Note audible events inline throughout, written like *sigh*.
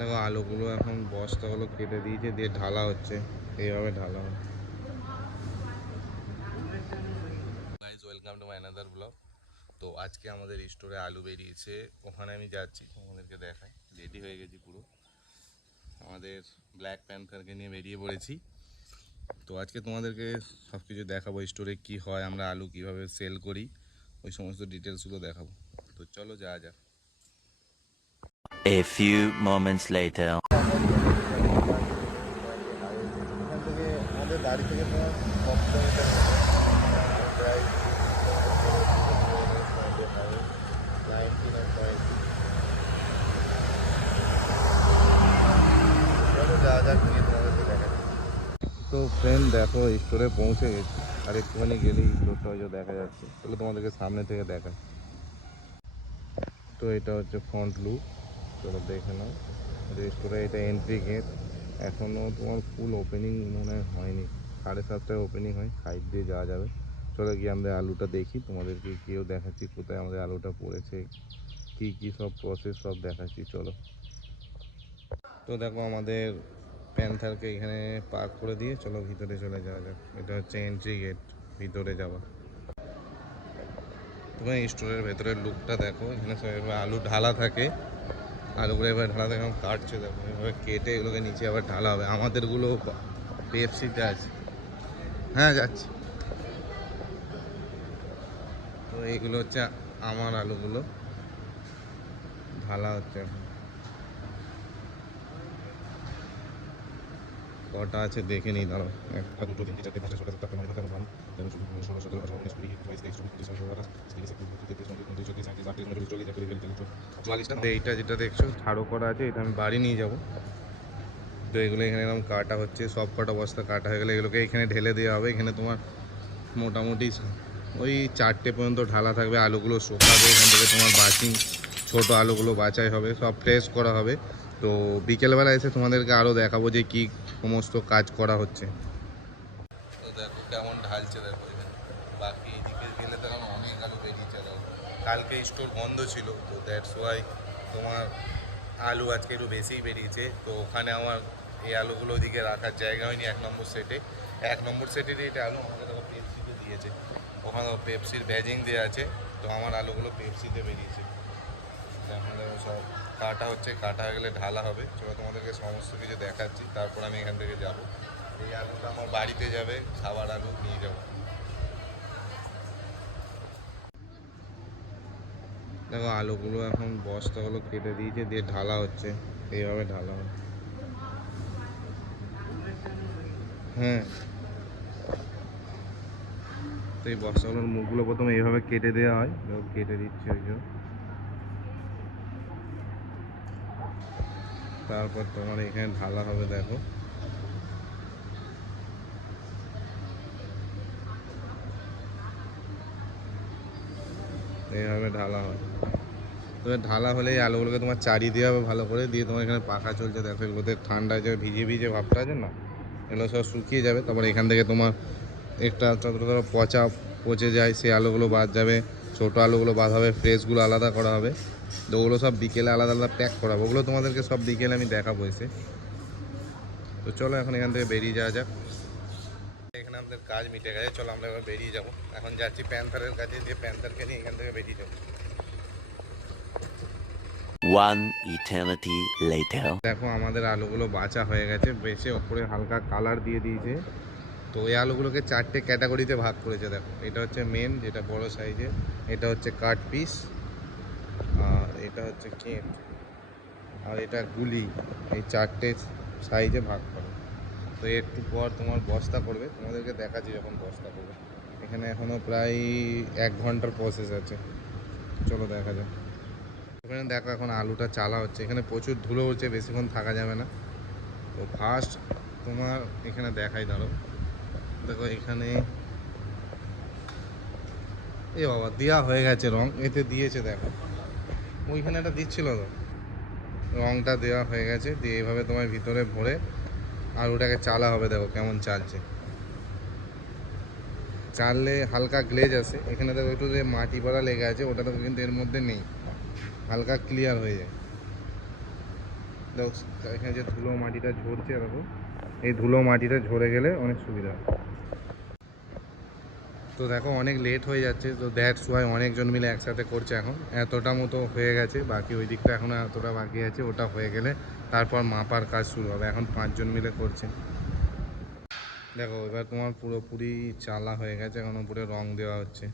দেখো আলুগুলো এখন বস্তাগুলো কেটে দিয়েছে, দিয়ে ঢালা হচ্ছে। এইভাবে ঢালা guys welcome to my another blog তো আজকে আমাদের স্টোরে আলু বেরিয়েছে। ওখানে আমি যাচ্ছি, তোমাদেরকে দেখাই। রেডি হয়ে গেছি পুরো। আমাদের ব্ল্যাক প্যান্থারকে নিয়ে বেরিয়ে পড়েছি। তো আজকে তোমাদেরকে সব কিছু দেখাবো স্টোরে কি হয়, আমরা আলু কীভাবে সেল করি। ওই সমস্ত ডিটেলসগুলো দেখাবো। তো চলো যা যাক। A few moments later. এখান থেকে আমাদের বাড়ি থেকে তোমার ছ কিলোমিটার প্রায় নাইনটিন পয়েন্ট চলো যা যাক নিয়ে তোমাদেরকে দেখাচ্ছি তো ফ্রেন্ড দেখো স্টোরে পৌঁছে গেছি। আর একটুখানি গেলেই স্টোরটা হয়তো দেখা যাচ্ছে। চলো তোমাদেরকে সামনে থেকে দেখা তো এটা হচ্ছে ফ্রন্ট লুক চলো দেখে নাও। স্টোরে এটা এন্ট্রি গেট এখনও তোমার ফুল ওপেনিং মনে হয় হয়নি। সাড়ে সাতটায় ওপেনিং হয় সাইড দিয়ে যাওয়া যাবে। চলো গিয়ে আমরা আলুটা দেখি, তোমাদেরকে গিয়েও দেখাচ্ছি কোথায় আমাদের আলুটা পড়েছে, কি কি সব প্রসেস সব দেখাচ্ছি, চলো। তো দেখো আমাদের প্যান্থারকে এখানে পার্ক করে দিয়ে চলো ভিতরে চলে যাওয়া যাক। এটা হচ্ছে এন্ট্রি গেট ভিতরে যাওয়া। তোমার স্টোরের ভেতরের লুকটা দেখো। এখানে সব আলু ঢালা থাকে। আলুগুলো এবার ঢালা থাকে এরকম কাটছে দেখো। এভাবে কেটে এগুলোকে নিচে আবার ঢালা হবে আমাদেরগুলো পেপসিতে আছে। হ্যাঁ যাচ্ছে। তো এইগুলো হচ্ছে আমার আলুগুলো। ঢালা হচ্ছে এখন। কটা আছে দেখে নিই, দাঁড়াও। একটা দুটো তিনটে চারটে পাঁচটা ছটা সাতটা আটটা নয় দশটা এগারো, বারো, তেরো, চোদ্দ, পনেরো, ষোলো, সতেরো, আঠারো, উনিশ, কুড়ি বাইশ, তেইশ, চব্বিশ, পঁচিশ ছাব্বিশ সাতাশ এইটা যেটা দেখছ ছাড়ো করা আছে এটা আমি বাড়ি নিয়ে যাব। তো এগুলো এখানে এরকম কাটা হচ্ছে সব কটা বস্তা কাটা হয়ে গেলে এগুলোকে এখানে ঢেলে দেওয়া হবে। এখানে তোমার মোটামুটি ওই চারটে পর্যন্ত ঢালা থাকবে আলুগুলো শুকাবে এখান থেকে তোমার বাচিং ছোট আলুগুলো বাছাই হবে সব ফ্রেশ করা হবে। তো বিকেলবেলা এসে তোমাদেরকে আরও দেখাবো যে কি সমস্ত কাজ করা হচ্ছে। তো দেখো কেমন ঢালছে দেখো বাকি এদিকে গেলে তো অনেক আলু বেরিয়েছে দেখো কালকে স্টোর বন্ধ ছিল, তো দ্যাটস ওয়াই তোমার আলু আজকে একটু বেশিই বেরিয়েছে। তো ওখানে আমার এই আলুগুলো ওদিকে রাখার জায়গা হয়নি এক নম্বর সেটে এক নম্বর সেটের এটা আলু আমাকে দেখো পেপসিতে দিয়েছে। ওখানে পেপসির ব্যাজিং দেওয়া আছে, তো আমার আলুগুলো পেপসিতে বেরিয়েছে। এখন দেখো সব কাটা হচ্ছে, কাটা হয়ে গেলে ঢালা হবে। চলো তোমাদেরকে সমস্ত কিছু দেখাচ্ছি, তারপর আমি এখান থেকে যাব। এই আলুটা আমার বাড়িতে যাবে, খাবার আলু নিয়ে যাব। দেখো, আলুগুলো এখন বস্তাগুলো কেটে দিয়েছে, দিয়ে ঢালা হচ্ছে। এইভাবে ঢালা হয় হ্যাঁ। তো এই বস্তাগুলোর মুখগুলো প্রথমে এইভাবে কেটে দেওয়া হয় দেখো কেটে দিচ্ছে ওই জন্য। তারপর তোমার এখানে ঢালা হবে, দেখো। এইভাবে ঢালা হয়। তো ঢালা হলে এই আলুগুলোকে তোমার চারিয়ে দেওয়া হবে ভালো করে। দিয়ে তোমার এখানে পাখা চলছে, দেখো এগুলোতে ঠান্ডা যে ভিজে ভিজে ভাবটা আছে না, এগুলো সব শুকিয়ে যাবে। তারপর এখান থেকে তোমার একটা যতটা ধরো পচা পচে যায়, সেই আলুগুলো বাদ যাবে। ছোটো আলুগুলো বাদ হবে, ফ্রেশগুলো আলাদা করা হবে। তো ওগুলো সব বিকেলে আলাদা আলাদা প্যাক করা হবে। ওগুলো তোমাদেরকে সব বিকেলে আমি দেখাবো এসে। তো চলো এখন এখান থেকে বেরিয়ে যাওয়া যাক। এখানে আমাদের কাজ মিটে গেছে, চলো আমরা এবার বেরিয়ে যাব। এখন যাচ্ছি প্যান্থারের কাছে দিয়ে প্যান্থারকে নিয়ে এখান থেকে বেরিয়ে যাব। Later. দেখো, আমাদের আলুগুলো বাঁচা হয়ে গেছে। বেছে ওপরে হালকা কালার দিয়ে দিয়েছে। তো এই আলুগুলোকে চারটে ক্যাটাগরিতে ভাগ করেছে, দেখো। এটা হচ্ছে মেন যেটা বড় সাইজে এটা হচ্ছে কাট পিস আর এটা হচ্ছে কেট আর এটা গুলি, এই চারটে সাইজে ভাগ করে। তো একটু পর তোমার বস্তা করবে তোমাদেরকে দেখাচ্ছি যখন বস্তা করবে এখানে এখনও প্রায় এক ঘণ্টার প্রসেস আছে। চলো দেখা যাক। এখানে দেখো এখন আলুটা চালা হচ্ছে। এখানে প্রচুর ধুলো হচ্ছে, বেশিক্ষণ থাকা যাবে না। তো ফার্স্ট তোমার এখানে দেখাই দাঁড়ো দেখো এখানে এ বাবা দেওয়া হয়ে গেছে রং, এতে দিয়েছে দেখো। ওইখানে একটা দিচ্ছিল তো। রংটা দেওয়া হয়ে গেছে, দিয়ে এভাবে তোমার ভিতরে ভরে আলুটাকে চালা হবে, দেখো কেমন চালছে। চাললে হালকা গ্লেজ আসে। এখানে দেখো একটু যে মাটি পড়া লেগে আছে, ওটা তো কিন্তু এর মধ্যে নেই। হালকা ক্লিয়ার হয়ে যায়। দেখো, এখানে যে ধুলো মাটিটা ঝরছে, দেখো, এই ধুলো মাটিটা ঝরে গেলে অনেক সুবিধা হবে। তো দেখো, অনেক লেট হয়ে যাচ্ছে, তো দ্যাটস ওয়াই অনেকজন মিলে একসাথে করছে এখন। এতটা মতো হয়ে গেছে, বাকি ওই দিকটা এখনও এতটা বাকি আছে, ওটা হয়ে গেলে তারপর মাপার কাজ শুরু হবে। এখন পাঁচজন মিলে করছে। দেখো, এবার তোমার পুরোপুরি চালা হয়ে গেছে, এখন উপরে রং দেওয়া হচ্ছে।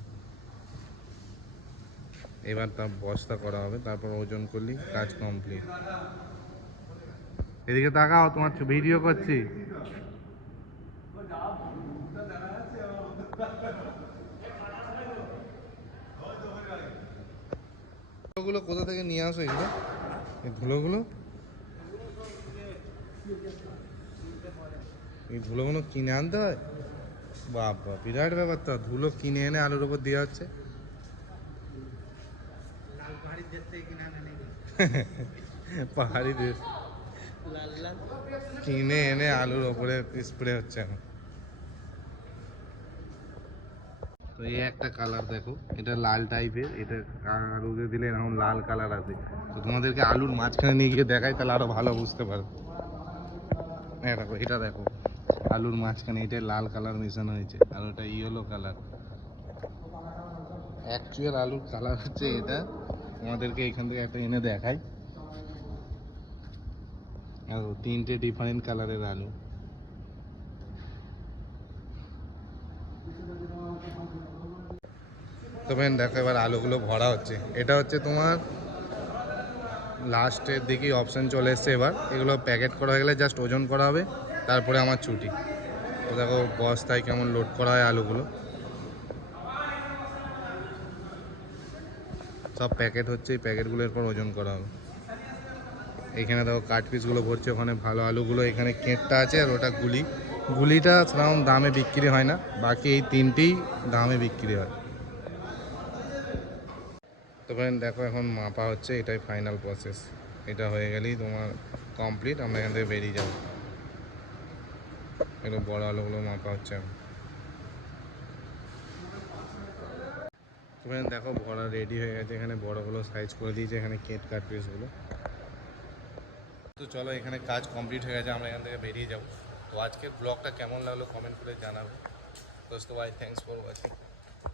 এবার তার বস্তা করা হবে, তারপর ওজন করলি, কাজ কমপ্লিট এদিকে তাকাও, তোমার ভিডিও করছি। ধুলোগুলো কোথা থেকে নিয়ে আসো এগুলো? এই ধুলোগুলো? এই ধুলোগুলো কিনে আনতে হয়? বাবা বিরাট ব্যাপার তো, ধুলো কিনে এনে আলুর উপর দেওয়া হচ্ছে। *laughs* পাহাড়ি দেশ। কিনে এনে আলুর ওপরে স্প্রে হচ্ছে এখন। তো এই একটা কালার দেখো, এটা লাল টাইপের এটা আলুতে দিলে এরকম লাল কালার আছে। তো তোমাদেরকে আলুর মাঝখানে নিয়ে গিয়ে দেখাই, তাহলে আরও ভালো বুঝতে পারবে। হ্যাঁ দেখো, এটা দেখো, আলুর মাঝখানে এটা লাল কালার মেশানো হয়েছে, আর ওটা ইয়েলো কালার অ্যাকচুয়াল আলুর কালার হচ্ছে এটা। তোমাদেরকে এখান থেকে একটা এনে দেখাই। তিনটে ডিফারেন্ট কালারের আলু। তো ফ্রেন্ড দেখো, এবার আলুগুলো ভরা হচ্ছে। এটা হচ্ছে তোমার লাস্টের দিকেই অপশান চলে এসছে এবার। এগুলো প্যাকেট করা হয়ে গেলে জাস্ট ওজন করা হবে, তারপরে আমার ছুটি। তো দেখো, বস্তায় কেমন লোড করা হয় আলুগুলো। সব প্যাকেট হচ্ছে, এই প্যাকেটগুলোর পর ওজন করা হবে। এখানে দেখো কাঠ পিসগুলো ভরছে, ওখানে ভালো আলুগুলো, এখানে কেঁটটা আছে আর ওটা গুলি। গুলিটা সেরকম দামে বিক্রি হয় না, বাকি এই তিনটেই দামে বিক্রি হয়। তো ফ্রেন্ড দেখো এখন মাপা হচ্ছে, এটাই ফাইনাল প্রসেস এটা হয়ে গেলেই তোমার কমপ্লিট আমরা এখান থেকে বেরিয়ে যাব। এগুলো বড় আলুগুলো মাপা হচ্ছে এখন। ফ্রেন্ড দেখো, ভরা রেডি হয়ে গেছে। এখানে বড়গুলো সাইজ করে দিয়েছে, এখানে কেট কাট পিসগুলো তো চলো, এখানে কাজ কমপ্লিট হয়ে গেছে, আমরা এখান থেকে বেরিয়ে যাব। তো আজকের ব্লগটা কেমন লাগল কমেন্ট করে জানাব। দোস্ত ভাই থ্যাংকস ফর ওয়াচিং